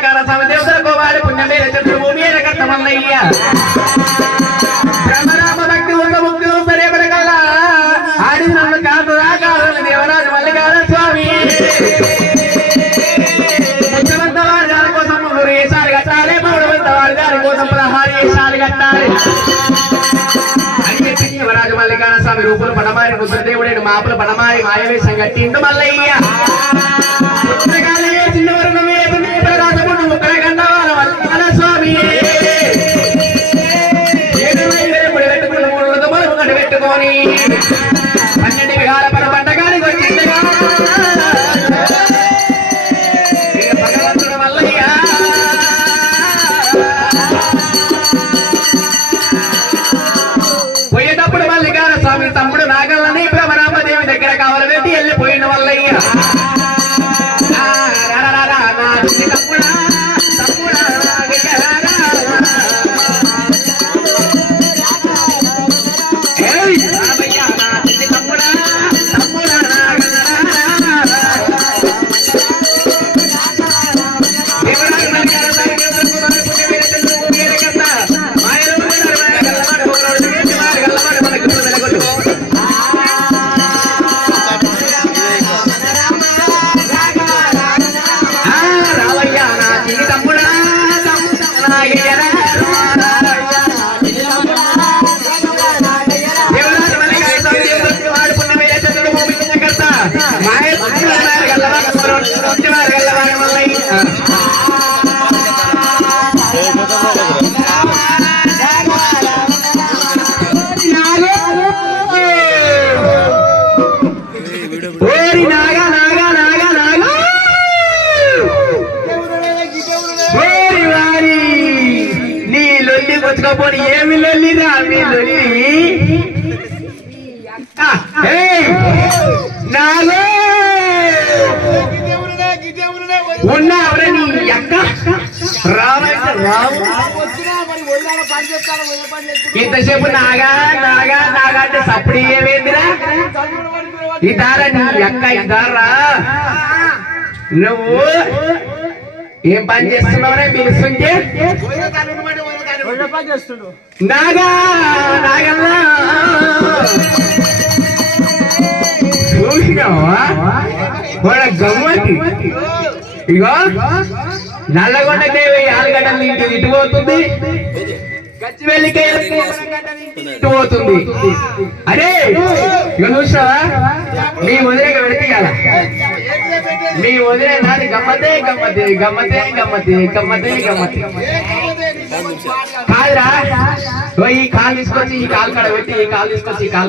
మల్లికార స్వామి దేవతల కోవాడి పుణ్యమే చంద్ర భూమి కర్త మల్లయ్య బ్రహ్మరామ భక్తి ఉన్న ముక్తి సరే పడగల్లా ఆడి నన్ను కాదు దేవరాజు మల్లికార స్వామి ముఖ్యమంత్రి కోసం 3 వేషాలు కట్టాలి 3 వారి కోసం 16 వేషాలు కట్టాలి యువరాజు మల్లికార స్వామి రూపులు పడమారి రుద్రదేవుడైన మాపులు పడమారి మాయవేశం కట్టిండు మల్లయ్య స్వామి పెట్టుకొని 12 విహార పర పంటగానికి వచ్చింది భగవంతుడు మల్లయ్య పోయేటప్పుడు మల్లికార స్వామి తమ్ముడు నాగల్లని బ్రహ్మరామదేవి దగ్గర కావాలి పెట్టి వెళ్ళిపోయిన మల్లయ్య పోనీ ఏమి లొల్లిరా మీ లొల్లి నాలో ఉన్నావరా నీ అక్క రావంటే రావు ఇంతసేపు నాగా నాగా నాగా అంటే సప్పుడు ఏమేందిరా ఇదారా నీ అక్క ఇదారా నువ్వు ఏం పని చేస్తున్నావురా పిలుస్తుంటే నాగా నాగల్లా చూసినావా వాళ్ళ గమ్మతి ఇగో నల్లగొండ దేవి ఆలుగడ్డలు ఇంటి ఇటు పోతుంది గచ్చివెల్లికి ఇటు పోతుంది అరే ఇక చూసావా మీ వదిలేక పెడితే మీ వదిలే నాది గమ్మతే గమ్మతే గమ్మతే గమ్మతే గమ్మతే గమ్మతే కాదురా ఈ కాలు తీసుకొచ్చి ఈ కాలు కడ పెట్టి ఈ కాలు తీసుకొచ్చి ఈ కాలు